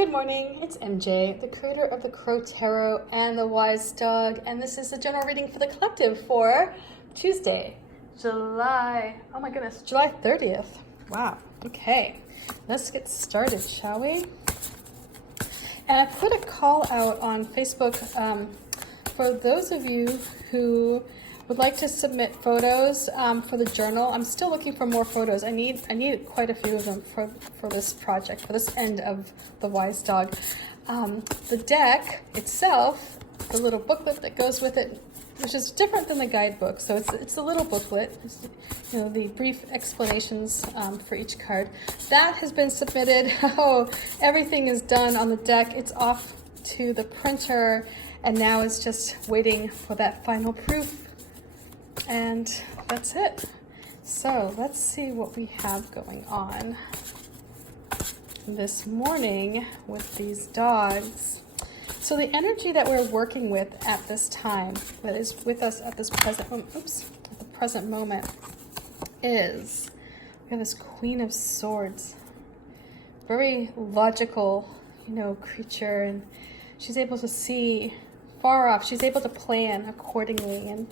Good morning, it's MJ, the creator of the Crow Tarot and the Wise Dog, and this is a general reading for the collective for Tuesday, July 30th. Wow, okay, let's get started, shall we? And I put a call out on Facebook for those of you who would like to submit photos for the journal. I'm still looking for more photos. I need quite a few of them for this project, for this end of the Wise Dog. The deck itself, the little booklet that goes with it, which is different than the guidebook. So it's a little booklet, the brief explanations for each card. That has been submitted. Oh, everything is done on the deck. It's off to the printer, and now it's just waiting for that final proof. And that's it. So let's see what we have going on this morning with these dogs. So the energy that we're working with at this time, that is with us at this present moment, is we have this Queen of Swords. Very logical, creature, and she's able to see far off. She's able to plan accordingly, and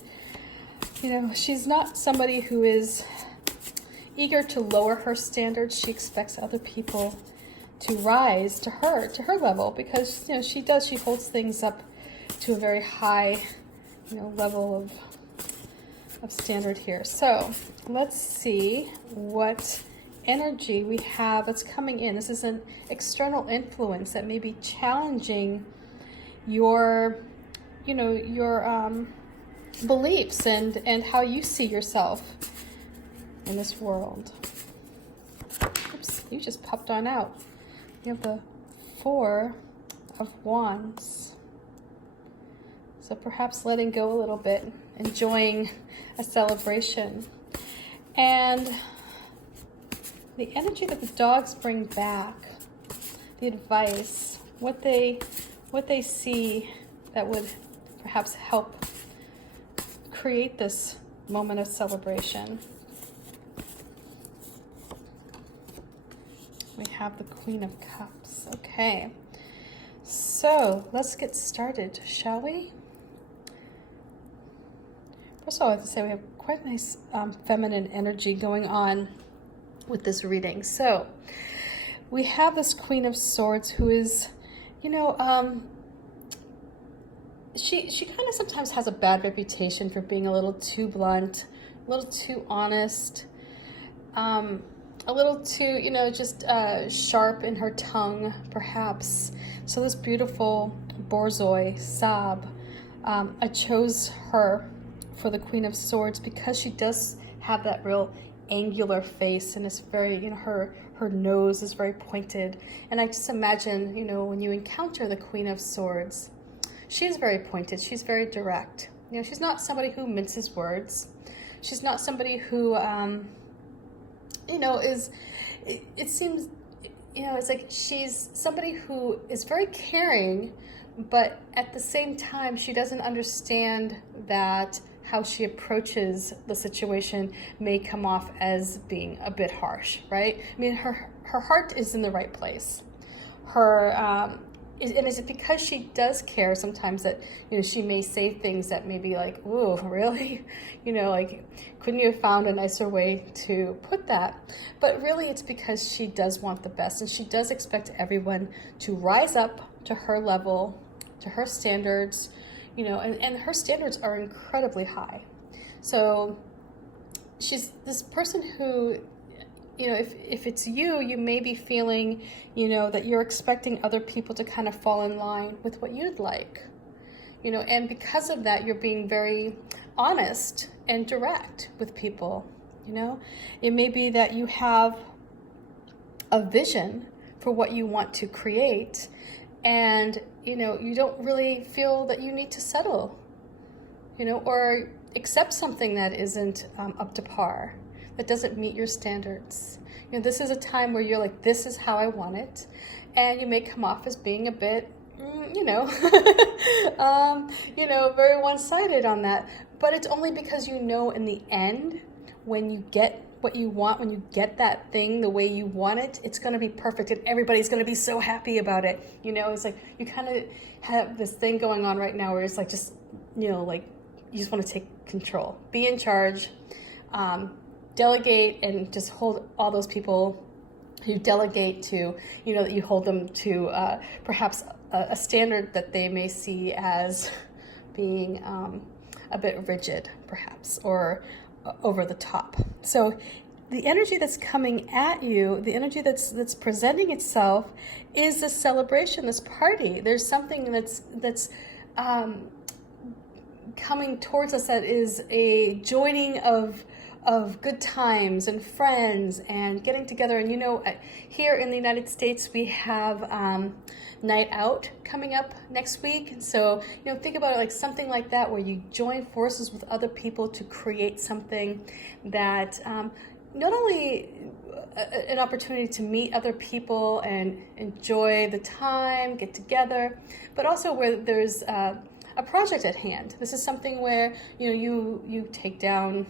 she's not somebody who is eager to lower her standards. She expects other people to rise to her level, because she holds things up to a very high level of standard here. So let's see what energy we have that's coming in. This is an external influence that may be challenging your beliefs and how you see yourself in this world. Oops, you just popped on out. You have the Four of Wands. So perhaps letting go a little bit, enjoying a celebration. And the energy that the dogs bring back, the advice, what they see that would perhaps help create this moment of celebration. We have the Queen of Cups. Okay, so let's get started, shall we? First of all, I have to say we have quite nice feminine energy going on with this reading. So we have this Queen of Swords who is, she kind of sometimes has a bad reputation for being a little too blunt, a little too honest, a little too, just sharp in her tongue, perhaps. So this beautiful Borzoi, Sab, I chose her for the Queen of Swords because she does have that real angular face, and it's very, her nose is very pointed. And I just imagine, when you encounter the Queen of Swords, she is very pointed. She's very direct. She's not somebody who minces words. She's not somebody who, it seems, it's like she's somebody who is very caring, but at the same time, she doesn't understand that how she approaches the situation may come off as being a bit harsh, right? I mean, her heart is in the right place. And is it because she does care sometimes that, she may say things that may be like, ooh, really? Couldn't you have found a nicer way to put that? But really it's because she does want the best, and she does expect everyone to rise up to her level, to her standards, and her standards are incredibly high. So she's this person who, if it's you may be feeling, that you're expecting other people to kind of fall in line with what you'd like, and because of that, you're being very honest and direct with people, It may be that you have a vision for what you want to create, and, you don't really feel that you need to settle, or accept something that isn't up to par, that doesn't meet your standards. This is a time where you're like, this is how I want it. And you may come off as being a bit, very one-sided on that. But it's only because in the end, when you get what you want, when you get that thing the way you want it, it's going to be perfect and everybody's going to be so happy about it. You know, it's like you kind of have this thing going on right now where it's like just, you know, like you just want to take control, be in charge, delegate, and just hold all those people you delegate to, you know, that you hold them to perhaps a standard that they may see as being a bit rigid, perhaps, or over the top. So the energy that's coming at you, the energy that's presenting itself, is this celebration, this party. There's something that's coming towards us that is a joining of good times and friends and getting together. And you know, here in the United States, we have night out coming up next week. So, you know, think about it like something like that, where you join forces with other people to create something that not only an opportunity to meet other people and enjoy the time, get together, but also where there's a project at hand. This is something where, you know, you take down,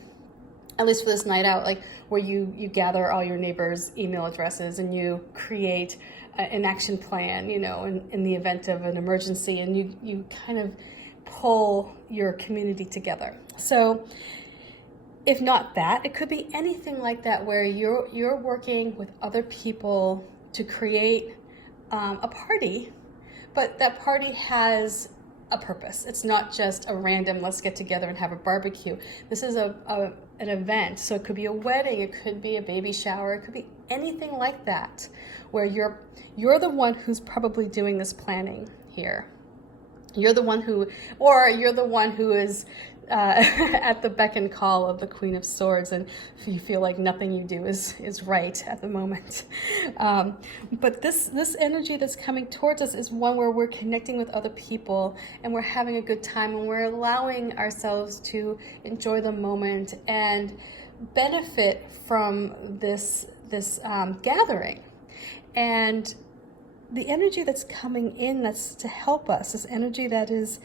at least for this night out, like where you gather all your neighbors' email addresses and you create an action plan, you know, in the event of an emergency, and you kind of pull your community together. So if not that, it could be anything like that, where you're working with other people to create a party, but that party has a purpose. It's not just a random, let's get together and have a barbecue. This is an event. So it could be a wedding, it could be a baby shower, it could be anything like that, where you're the one who's probably doing this planning here. You're the one who is at the beck and call of the Queen of Swords, and you feel like nothing you do is right at the moment. But this energy that's coming towards us is one where we're connecting with other people and we're having a good time, and we're allowing ourselves to enjoy the moment and benefit from this gathering. And the energy that's coming in, that's to help us, this energy that is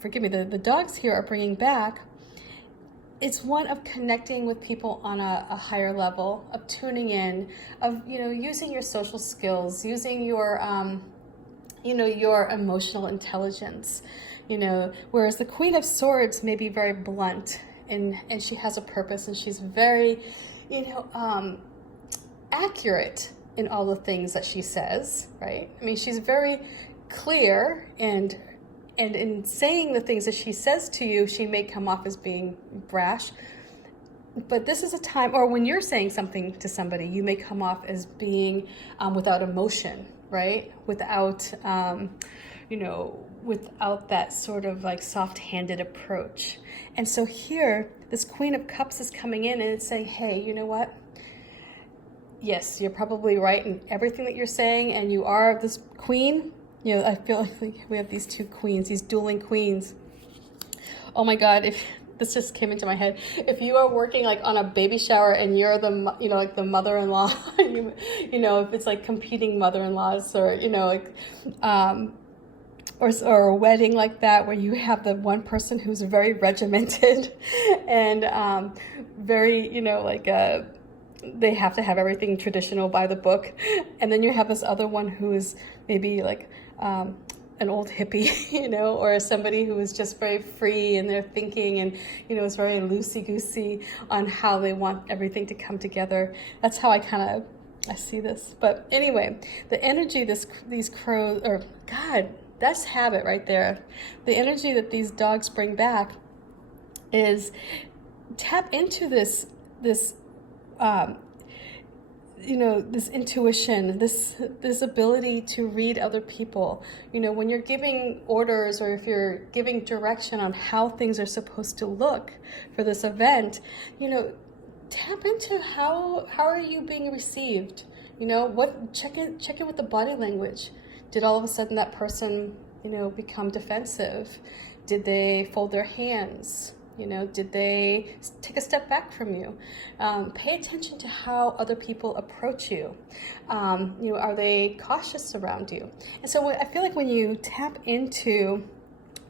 forgive me, the dogs here are bringing back, it's one of connecting with people on a higher level, of tuning in, of, you know, using your social skills, using your your emotional intelligence, you know, whereas the Queen of Swords may be very blunt, and she has a purpose, and she's very, you know, accurate in all the things that she says, right? I mean, she's very clear, and in saying the things that she says to you, she may come off as being brash. But this is a time, or when you're saying something to somebody, you may come off as being without emotion, right? Without, without that sort of like soft-handed approach. And so here, this Queen of Cups is coming in and it's saying, hey, you know what? Yes, you're probably right in everything that you're saying, and you are this queen. You know, I feel like we have these two queens, these dueling queens. Oh my God, if this just came into my head. If you are working like on a baby shower and you're the, you know, like the mother-in-law, you know, if it's like competing mother-in-laws, or, you know, like, or a wedding like that, where you have the one person who's very regimented and very, you know, like they have to have everything traditional by the book, and then you have this other one who is maybe like an old hippie, you know, or somebody who is just very free in their thinking, and, you know, is very loosey-goosey on how they want everything to come together. That's how I see this. But anyway, the energy these crows, or God, that's habit right there. The energy that these dogs bring back is tap into this you know, this intuition, this ability to read other people. You know, when you're giving orders, or if you're giving direction on how things are supposed to look for this event, you know, tap into how are you being received? You know, check in with the body language. Did all of a sudden that person, you know, become defensive? Did they fold their hands? You know, did they take a step back from you? Pay attention to how other people approach you. You know, are they cautious around you? And so I feel like when you tap into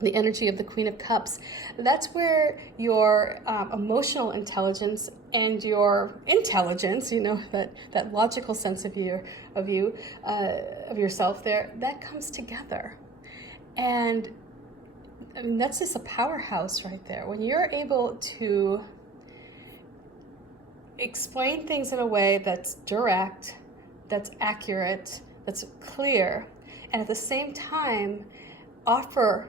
the energy of the Queen of Cups, that's where your emotional intelligence and your intelligence, that logical sense of yourself there, that comes together. And I mean, that's just a powerhouse right there. When you're able to explain things in a way that's direct, that's accurate, that's clear, and at the same time offer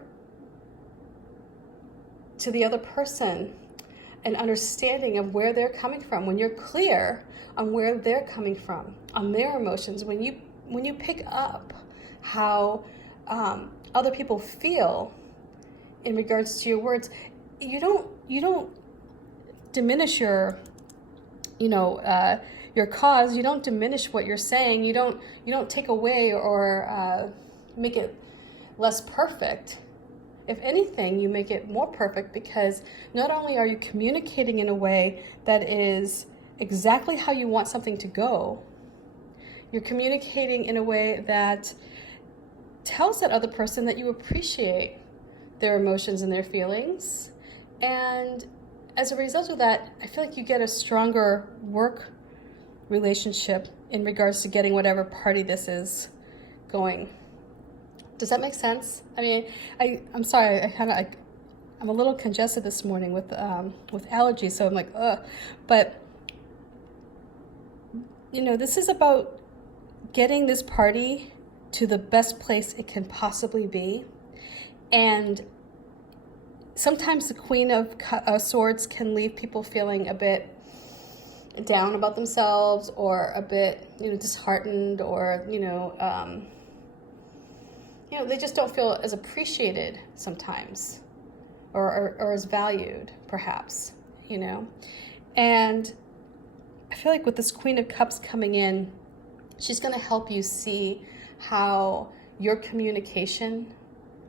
to the other person an understanding of where they're coming from. When you're clear on where they're coming from, on their emotions, when you pick up how other people feel in regards to your words, you don't diminish your cause. You don't diminish what you're saying. You don't take away or make it less perfect. If anything, you make it more perfect, because not only are you communicating in a way that is exactly how you want something to go, you're communicating in a way that tells that other person that you appreciate their emotions and their feelings. And as a result of that, I feel like you get a stronger work relationship in regards to getting whatever party this is going. Does that make sense? I mean, I'm sorry, I'm a little congested this morning with allergies, so I'm like, ugh. But this is about getting this party to the best place it can possibly be. And sometimes the Queen of Swords can leave people feeling a bit down about themselves, or a bit disheartened, or they just don't feel as appreciated sometimes, or as valued, perhaps, And I feel like with this Queen of Cups coming in, she's going to help you see how your communication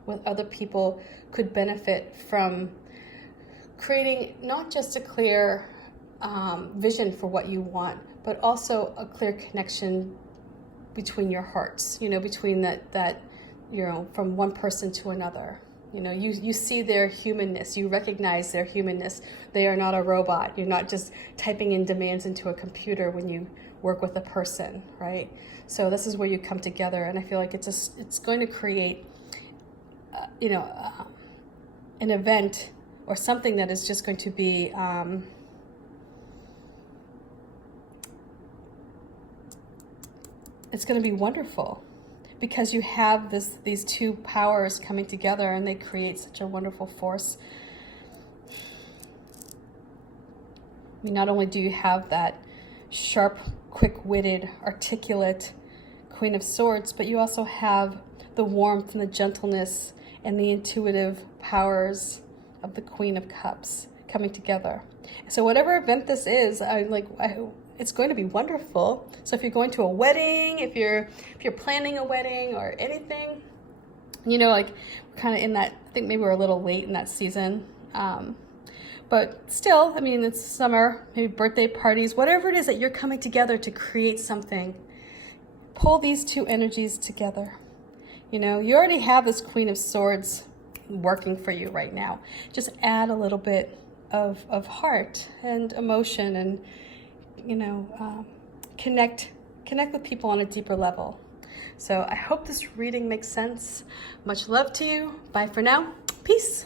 with other people could benefit from creating not just a clear vision for what you want, but also a clear connection between your hearts, between that from one person to another. You see their humanness, you recognize their humanness. They are not a robot. You're not just typing in demands into a computer when you work with a person, right? So this is where you come together, and I feel like it's going to create an event or something that is just going to be it's going to be wonderful, because you have these two powers coming together, and they create such a wonderful force. I mean, not only do you have that sharp, quick-witted, articulate Queen of Swords, but you also have the warmth and the gentleness and the intuitive powers of the Queen of Cups coming together. So whatever event this is, it's going to be wonderful. So if you're going to a wedding, if you're planning a wedding or anything, kind of in that, I think maybe we're a little late in that season. But still, I mean, it's summer, maybe birthday parties, whatever it is that you're coming together to create something, pull these two energies together. You already have this Queen of Swords working for you right now. Just add a little bit of heart and emotion, and connect with people on a deeper level. So I hope this reading makes sense. Much love to you. Bye for now. Peace.